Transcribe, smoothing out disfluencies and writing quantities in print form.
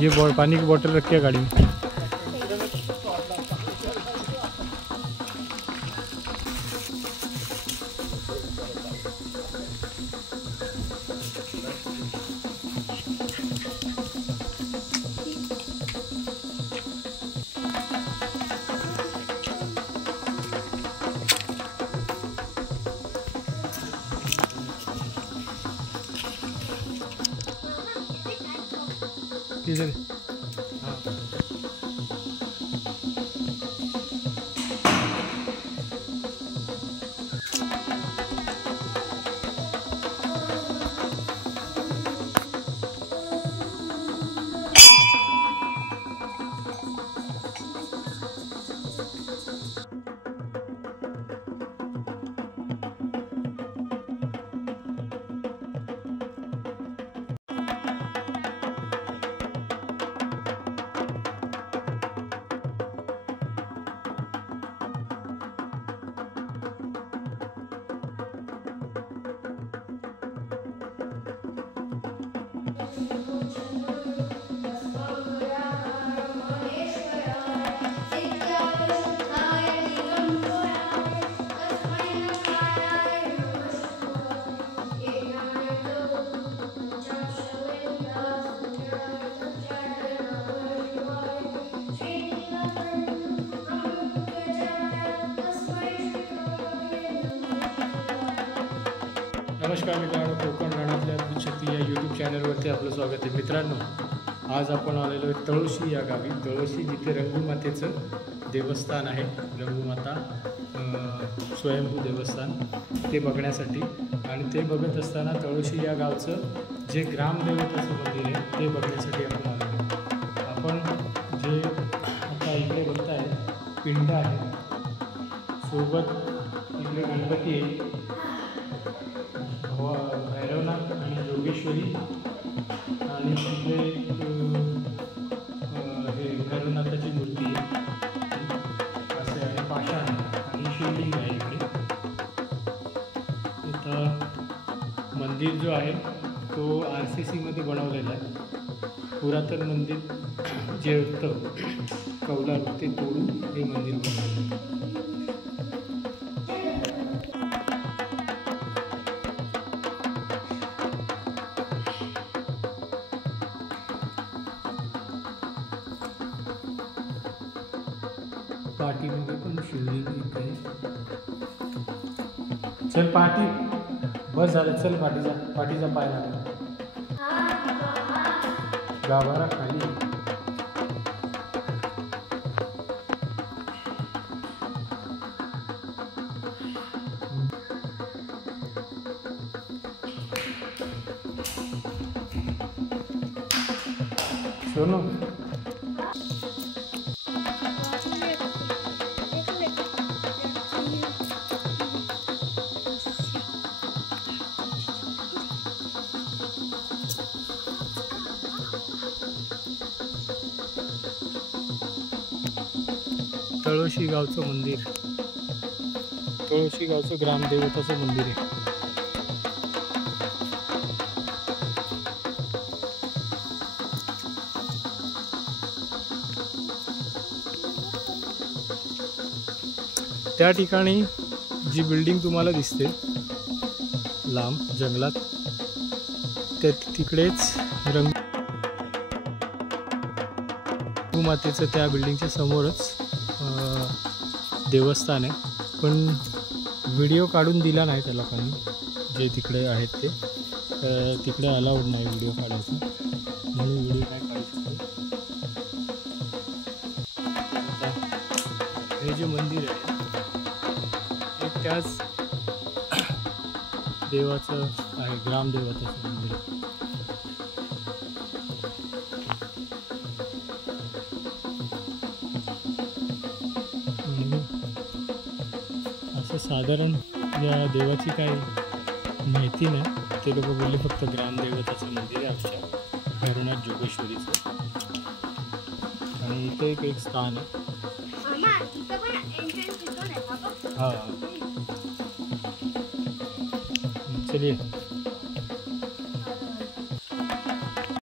ये पानी की बोतल रखी है गाड़ी में। किधर? हाँ। नमस्कार मित्रांनो, कोकण रानातल्या अद्भुत शक्ती या यूट्यूब चॅनलवरती आपलं स्वागत आहे. मित्रांनो, आज आपण आलेलो आहे तळोशी या गावी. तळोशी जिथे रंगूमातेचं देवस्थान आहे, रंगूमाता स्वयंभू देवस्थान, ते बघण्यासाठी. आणि ते बघत असताना तळोशी या गावचं जे ग्रामदेवताचं मंदिर आहे ते बघण्यासाठी आपण आलेलो आहे. आपण जे आता इकडे बघताय पिंड आहे, सोबत इकडे गणपती आहे, भैरवनाथ आणि योगेश्वरी, आणि तिथे हे भैरवनाथाची मूर्ती आहे असे आहे, पाषाण आणि शिवलिंग आहे इकडे. इथं मंदिर जो आहे तो RCCमध्ये बनवलेला आहे. पुरातन मंदिर जे होतं कौलारू ते तोडून हे मंदिर बनवलेलं आहे. पाठीमध्ये पण शिवलिंग आहे. चल पाठी, बस झालं, चल पाठीचा पाय लागला, गाभारा खाली. सोनू तळोशी गावचं मंदिर, तळोशी गावचं ग्रामदेवताचं मंदिर आहे. त्या ठिकाणी जी बिल्डिंग तुम्हाला दिसते लांब जंगलात, त्या तिकडेच रंगूमातेचं त्या बिल्डिंगच्या समोरच देवस्थान आहे. पण व्हिडिओ काढून दिला नाही त्या लोकांनी, जे तिकडे आहेत ते तिकडे अलाउड नाही व्हिडिओ काढायचा, म्हणून व्हिडिओ काय काढू शकतो. हे जे मंदिर आहे ते त्याच देवाचं आहे, ग्रामदेवताचं मंदिर आहे. साधारण या देवाची काही माहिती नाही, ते लोक बोलले फक्त ग्रामदेवताचं मंदिर आहे आमच्या भैरवनाथ जोगेश्वरीचं. आणि इथे एक स्थान आहे. हां, चलिए.